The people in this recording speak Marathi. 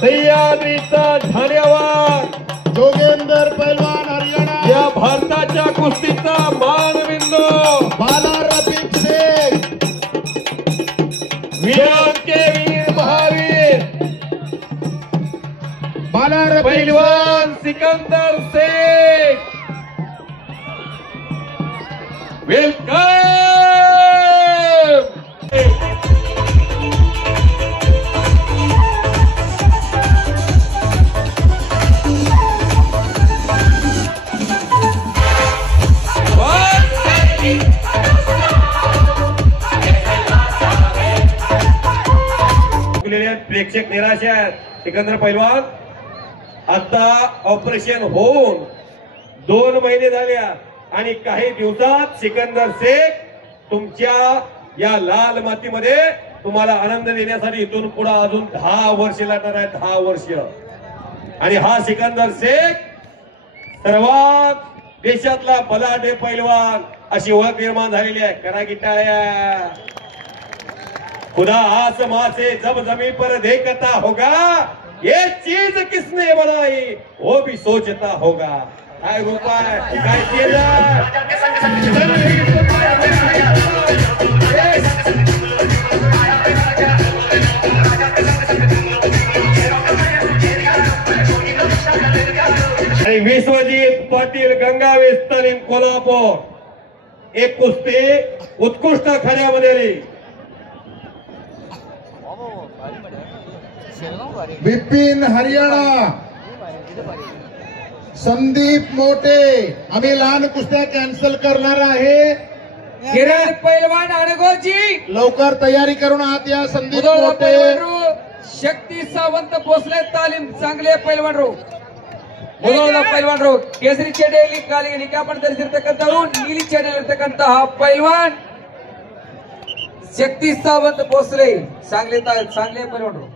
सह्याद्रीचा धन्यवाद जोगेंद्र पैलवान हरियाणा या भारताच्या कुस्तीचा मानबिंदू बाला रफीक शेख वीरांचे वीर महावीर बाला रफीक पैलवान सिकंदर शेख वेलकम। प्रेक्षक निराश आहेत। सिकंदर पैलवान आता ऑपरेशन होऊन 2 महिने झाल्या आणि काही दिवसात सिकंदर शेख तुमच्या या लाल मातीमध्ये तुम्हाला आनंद देण्यासाठी इथून पुढे अजून 10 वर्ष लागणार आहे। 10 वर्ष। आणि हा सिकंदर शेख सर्वात देशातला बलाढ्य पैलवान अशी ओळख निर्माण झालेली आहे। करा की टाळ्या। खुदा आसमां से जब जमीन पर देखता होगा ये चीज किसने बनाई वो भी सोचता होगा। काय रूप आहे काय केलं। आणि विश्वजीत पाटील गंगावेस तालीम कोल्हापूर एक कुस्ती उत्कृष्ट खड्यामध्ये आली। विपिन हरियाणा संदीप मोटे आम्ही लहान कुस्त्या कॅन्सल करणार आहे। किरण पैलवान अडगोजी लवकर तयारी करून आहात या संदीप मुदोळ मोटे पैलवान रो शक्ती सावंत भोसले तालीम चांगले पैलवान रो मुदोळ पैलवान रो केसरी चेडेली काली निकापण दर्शिरतಕ್ಕಂತ नीली चेडेलिरतಕ್ಕಂತ हा पैलवान शक्ती सावंत भोसले चांगले पैलवान रो।